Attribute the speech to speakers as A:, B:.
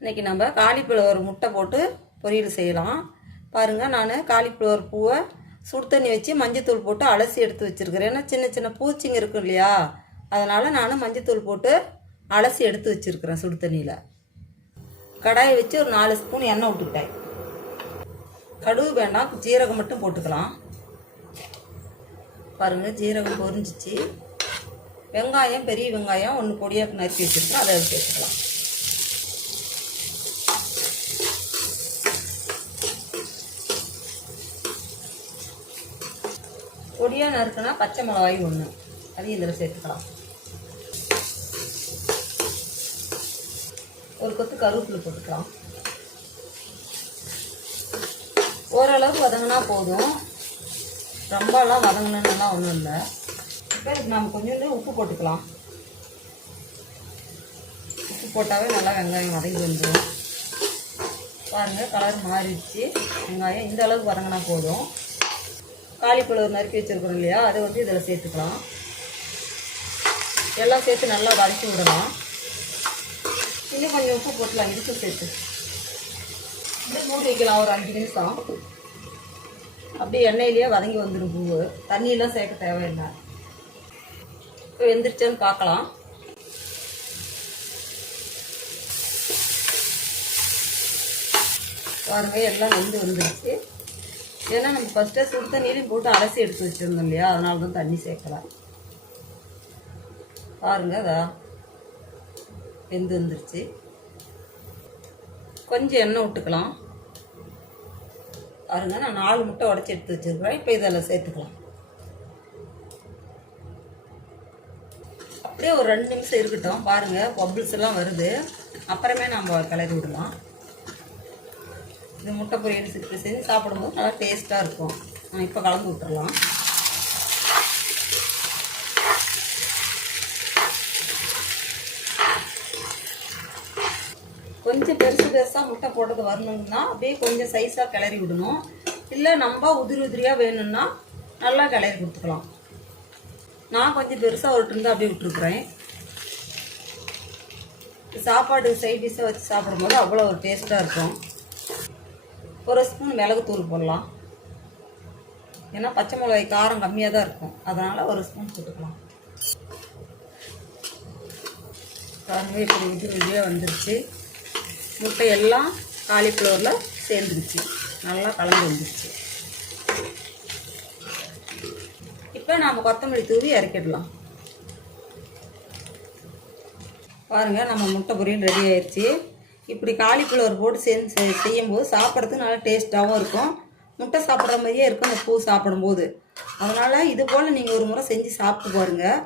A: இன்றைக்கி நம்ம காலிஃப்ளவர் முட்டை போட்டு பொரியல் செய்யலாம். பாருங்கள் நான் காலிஃப்ளவர் பூவை சுடு தண்ணி வச்சு மஞ்சத்தூள் போட்டு அலசி எடுத்து வச்சுருக்கிறேன். ஏன்னா சின்ன சின்ன பூச்சிங்க இருக்கும் இல்லையா? அதனால் நான் மஞ்சத்தூள் போட்டு அலசி எடுத்து வச்சுருக்கிறேன் சுடு தண்ணியில். கடாயை வச்சு ஒரு நாலு ஸ்பூன் எண்ணெய் விட்டுக்கிட்டேன். கடுகு வேண்டாம் ஜீரகம் மட்டும் போட்டுக்கலாம். பாருங்கள் ஜீரகம் பொரிஞ்சிச்சு. வெங்காயம் பெரிய வெங்காயம் ஒன்று பொடியாக நறுக்கி வச்சுருக்கோம் அதை எடுத்து வச்சுக்கலாம். பொடியாக நறுக்குனா பச்சை மிளகாய் ஒன்று அதையும் இதில் சேர்த்துக்கலாம். ஒரு கொத்து கருவேப்பிலை போட்டுக்கலாம். ஓரளவு வதங்கினா போதும். ரொம்பலாம் வதங்கணுன்னுலாம் ஒன்றும் இல்லை. இப்போ இதுக்கு நம்ம கொஞ்சோண்டு உப்பு போட்டுக்கலாம். உப்பு போட்டாவே நல்லா வெங்காயம் வதங்கி வந்துடும் பாருங்கள் கலர் மாறிடுச்சு. வெங்காயம் இந்த அளவுக்கு வதங்கினா போதும். காலிஃப்ளவர் நறுக்கி வச்சுருக்கிறோம் இல்லையா? அதை வந்து இதில் சேர்த்துக்கலாம். எல்லாம் சேர்த்து நல்லா வதக்கி விடலாம். இன்னும் கொஞ்சம் உப்பு போட்டலாம். இதுக்கும் சேர்த்து. இப்படியே மூடி வைக்கலாம். ஒரு அஞ்சு நிமிஷம். அப்படியே எண்ணெயிலேயே வதங்கி வந்துடும் பூவு. தண்ணியெல்லாம் சேர்க்க தேவையில்லை. இப்போ வெந்துருச்சான்னு பார்க்கலாம். பாருங்கள் எல்லாம் வெந்து வந்துருச்சு. ஏன்னா நம்ம ஃபஸ்ட்டே சுடு தண்ணியிலையும் போட்டு அலசி எடுத்து வச்சுருந்தோம் இல்லையா? அதனால தான் தண்ணி சேர்க்கலாம் பாருங்க அதா. வெந்து வந்துருச்சு. கொஞ்சம் எண்ணெய் விட்டுக்கலாம். பாருங்க நான் நாலு முட்டை உடச்சி எடுத்து வச்சுருக்கிறேன். இப்போ இதில் சேர்த்துக்கலாம். அப்படியே ஒரு ரெண்டு நிமிஷம் இருக்கட்டும். பாருங்கள் பபிள்ஸ் எல்லாம் வருது. அப்புறமே நம்ம கிளறி விடலாம். இது முட்டை பொரியல் சிட்டு செஞ்சு சாப்பிடும்போது நல்லா டேஸ்ட்டாக இருக்கும். இப்போ கலந்து விட்டுறலாம். கொஞ்சம் பெருசு பெருசாக முட்டை போட்டது வரணும்னா அப்படியே கொஞ்சம் சைஸாக கிளறி விடணும். இல்லை நம்ம உதிரி உதிரியாக வேணும்னா நல்லா கிளறி கொடுத்துக்கலாம். நான் கொஞ்சம் பெருசாக ஒரு இருந்தால் அப்படியே விட்டுருக்குறேன். சாப்பாடு சைட் டிஷ்ஷாக வச்சு சாப்பிடும்போது அவ்வளோ ஒரு டேஸ்ட்டாக இருக்கும். ஒரு ஸ்பூன் மிளகுத்தூள் போடலாம். ஏன்னா பச்சை மிளகாய் காரம் கம்மியாக தான் இருக்கும். அதனால் ஒரு ஸ்பூன் போட்டுக்கலாம். பாருங்க இப்படி உதிரி உதிரியாக வந்துருச்சு. முட்டையெல்லாம் காலிஃப்ளவரில் சேர்ந்துருச்சு. நல்லா கலந்து வந்துருச்சு. இப்போ நாம் கொத்தமல்லி தூவி இறக்கிடலாம் பாருங்கள் நம்ம முட்டை பொரியல் ரெடி ஆயிடுச்சு இப்படி காலிஃப்ளவர் போட்டு சேர்ந்து செய்- செய்யும்போது சாப்பிட்றதுக்கு நல்லா டேஸ்ட்டாகவும் இருக்கும். முட்டை சாப்பிட்ற மாதிரியே இருக்கும் இந்த பூ சாப்பிடும்போது. அதனால் இது போல் நீங்கள் ஒரு முறை செஞ்சு சாப்பிட்டு பாருங்கள்